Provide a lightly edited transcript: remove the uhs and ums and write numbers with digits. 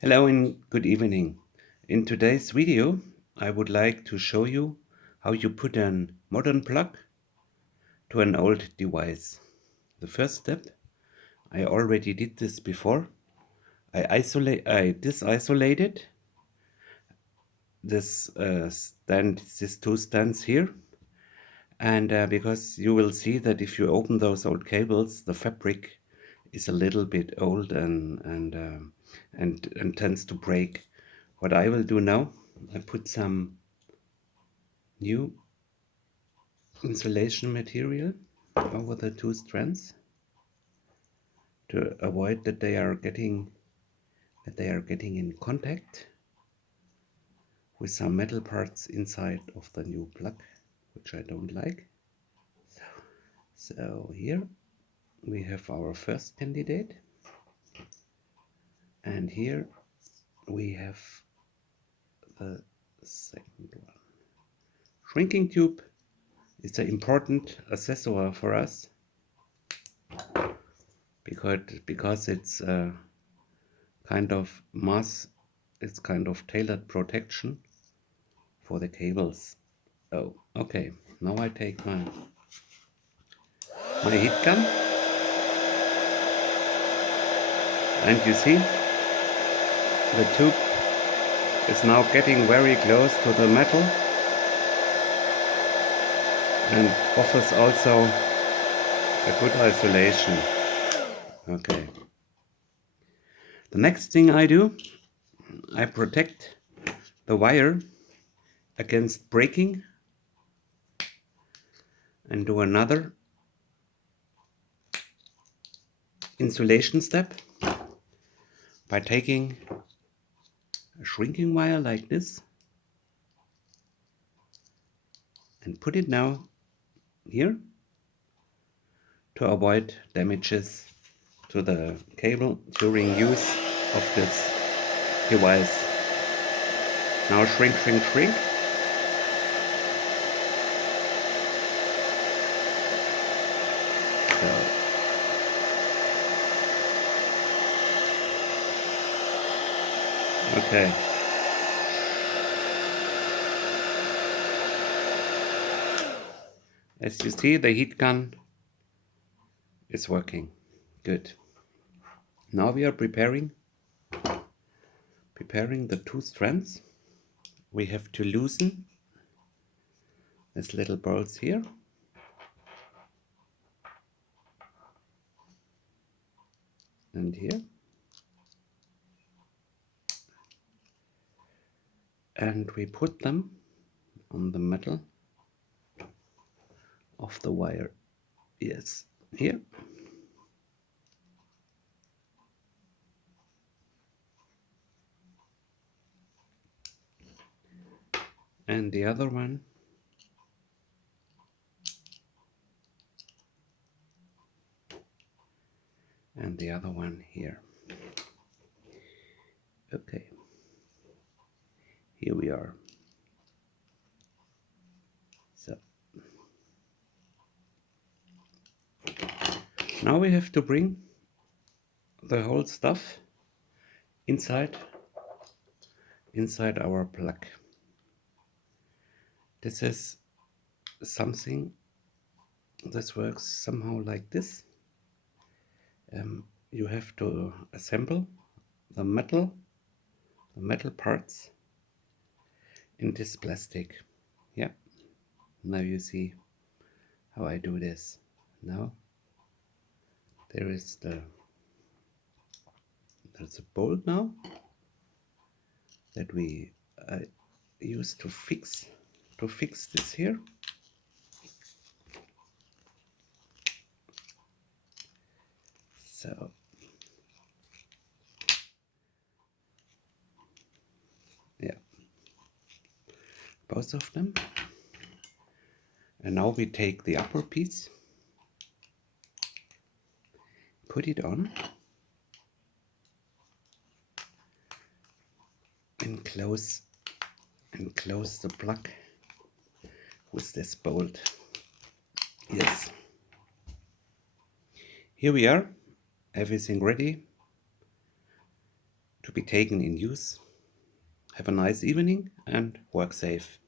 Hello and good evening. In today's video, I would like to show you how you put a modern plug to an old device. The first step, I already did this before. I disisolated these two stands here, and because you will see that if you open those old cables, the fabric is a little bit old and tends to break. What I will do now, I put some new insulation material over the two strands to avoid that they are getting in contact with some metal parts inside of the new plug, which I don't like. So here we have our first candidate, and here we have the second one. Shrinking tube is an important accessory for us because it's kind of it's kind of tailored protection for the cables. Oh, okay. Now I take my heat gun, and you see the tube is now getting very close to the metal and offers also a good isolation. Okay. The next thing I do, I protect the wire against breaking and do another insulation step by taking a shrinking wire like this and put it now here to avoid damages to the cable during use of this device. Now shrink, shrink, shrink. So, okay. As you see, the heat gun is working. Good. Now we are preparing the two strands. We have to loosen these little bolts here. And here. And we put them on the metal of the wire. Yes, here. And the other one and the other one here. Okay, here we are. So now we have to bring the whole stuff inside our plug. This is something that works somehow like this. You have to assemble the metal parts in this plastic. Yeah, now you see how I do this. Now there's a bolt now that we use to fix this here. So yeah, both of them. And now we take the upper piece, put it on, and close the plug with this bolt. Yes. Here we are, everything ready to be taken in use. Have a nice evening and work safe.